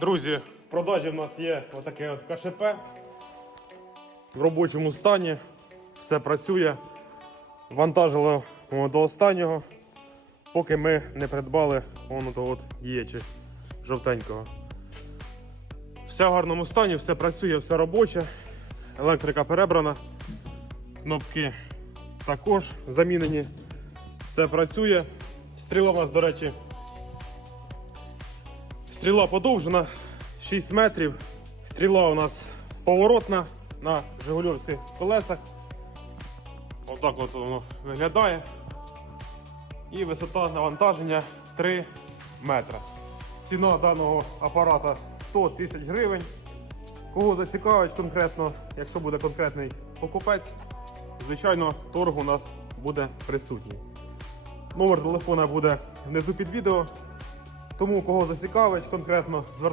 Друзі, в продажі в нас є отаке от КШП в робочому стані. Все працює. Вантажили до останнього, поки ми не придбали воно того діячі жовтенького. Все в гарному стані, все працює, все робоче. Електрика перебрана. Кнопки також замінені. Все працює. Стріла у нас, до речі, Стріла подовжена 6 метрів. Стріла у нас поворотна на Жигульовських колесах. Отак от воно виглядає. І висота навантаження 3 метри. Ціна даного апарата 100 тисяч гривень. Кого зацікавить конкретно, якщо буде конкретний покупець, звичайно, торг у нас буде присутній. Номер телефона буде внизу під відео. Тому кого зацікавить конкретно, звертайтеся.